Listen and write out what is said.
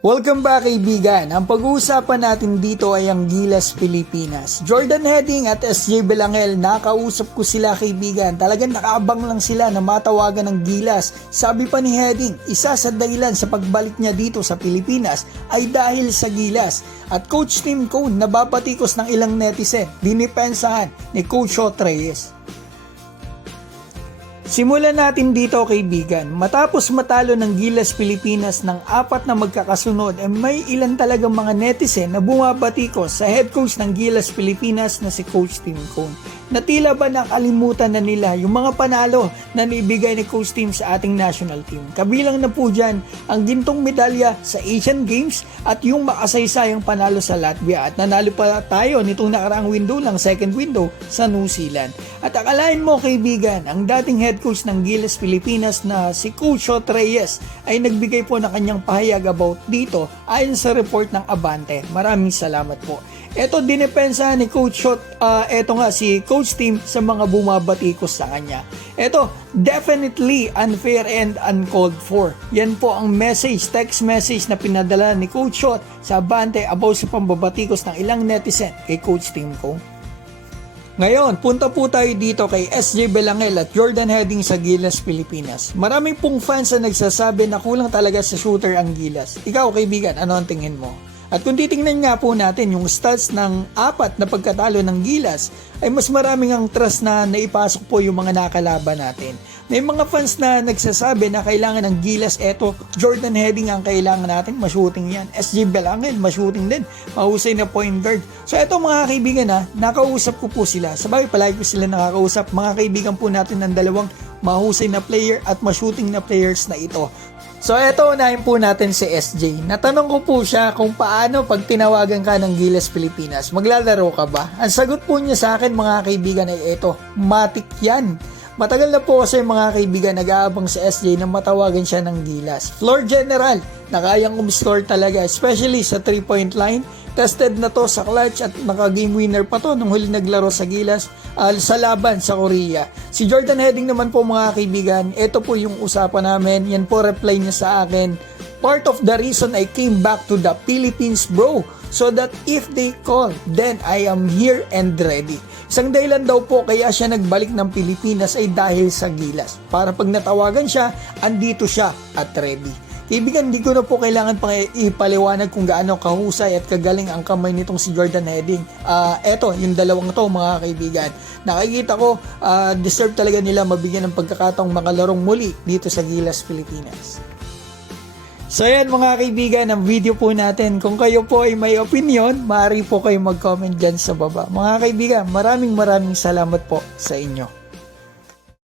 Welcome back kaibigan. Ang pag-uusapan natin dito ay ang Gilas Pilipinas. Jordan Heading at SJ Belangel, nakausap ko sila kaibigan. Talagang nakaabang lang sila na matawagan ng Gilas. Sabi pa ni Heading, isa sa dahilan sa pagbalik niya dito sa Pilipinas ay dahil sa Gilas. At Coach Tim Cone nababatikos ng ilang netizen, dinipensahan ni Coach Shot Reyes. Simulan natin dito kaibigan. Matapos matalo ng Gilas Pilipinas ng 4 na magkakasunod, may ilan talagang mga netizen na bumabatikos sa head coach ng Gilas Pilipinas na si Coach Tim Cone. Na tila ba nakalimutan na nila yung mga panalo na naibigay ni Coach Tim sa ating national team. Kabilang na po dyan ang gintong medalya sa Asian Games at yung makasaysayang panalo sa Latvia. At nanalo pa tayo nitong nakaraang window ng second window sa New Zealand. At akalain mo kaibigan, ang dating head coach ng Gilas Pilipinas na si Coach Shot Reyes ay nagbigay po ng kanyang pahayag about dito ayon sa report ng Abante. Maraming salamat po. Ito dinepensa ni Coach Shot, eto nga si Coach Tim sa mga bumabatikos sa kanya. Ito, definitely unfair and uncalled for. Yan po ang text message na pinadala ni Coach Shot sa Abante about sa pambabatikos ng ilang netizen kay Coach Tim Cone. Ngayon, punta po tayo dito kay SJ Belangel at Jordan Heading sa Gilas Pilipinas. Maraming pong fans na nagsasabi na kulang talaga sa shooter ang Gilas. Ikaw kaibigan, ano ang tingin mo? At kung titingnan nga po natin yung stats ng 4 na pagkatalo ng Gilas, ay mas maraming ang trust na naipasok po yung mga nakalaban natin. May mga fans na nagsasabi na kailangan ng Gilas, eto, Jordan Heading ang kailangan natin, ma-shooting yan. SJ Belangel, ma-shooting din, mahusay na point guard. So eto mga kaibigan nakausap ko po sila. Sabay palagi ko sila nakakausap, mga kaibigan po natin ng dalawang mahusay na player at ma-shooting na players na ito. So eto, unahin po natin si SJ. Natanong ko po siya kung paano pag tinawagan ka ng Gilas Pilipinas, maglalaro ka ba? Ang sagot po niya sa akin mga kaibigan ay eto, matik yan. Matagal na po kasi mga kaibigan nag-aabang si SJ na matawagan siya ng Gilas. Floor general, na kayang score talaga, especially sa 3-point line. Tested na to sa clutch at naka-game winner pa to nung huli naglaro sa Gilas sa laban sa Korea. Si Jordan Heading naman po mga kaibigan, ito po yung usapan namin. Yan po reply niya sa akin. Part of the reason I came back to the Philippines bro, so that if they call, then I am here and ready. Isang dahilan daw po kaya siya nagbalik ng Pilipinas ay dahil sa Gilas. Para pag natawagan siya, andito siya at ready. Kaibigan, hindi ko na po kailangan pang ipaliwanag kung gaano kahusay at kagaling ang kamay nitong si Jordan Heading. Eto, yung dalawang to mga kaibigan. Nakikita ko, deserve talaga nila mabigyan ng pagkakataong makalarong muli dito sa Gilas Pilipinas. So yan mga kaibigan, ang video po natin. Kung kayo po ay may opinion, maaari po kayo mag-comment dyan sa baba. Mga kaibigan, maraming salamat po sa inyo.